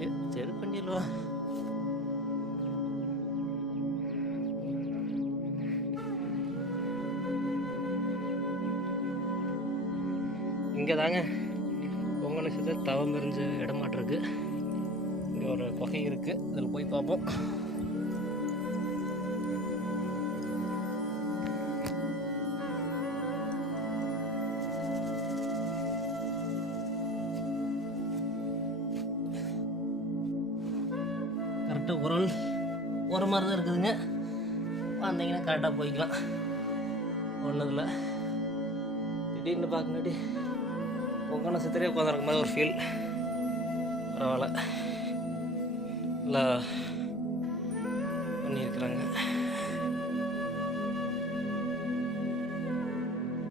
சரி சரி பண்ணிடலாம். இங்கே தாங்க பொங்கல் நட்சத்திரம் தவம் எறிஞ்ச இடமாட்டம் இருக்குது. இங்கே ஒரு குகை இருக்குது, அதில் போய் பார்ப்போம். கரெக்டாக ஒரு மாதிரி தான் இருக்குதுங்க. வந்தீங்கன்னா கரெக்டாக போய்க்கலாம். ஒன்றுதில்ல திடீர்னு பார்க்கங்காட்டி பொங்கல் நட்சத்திரே உட்காந்துருக்க மாதிரி ஒரு ஃபீல். பரவாயில்ல, நல்லா பண்ணியிருக்கிறாங்க.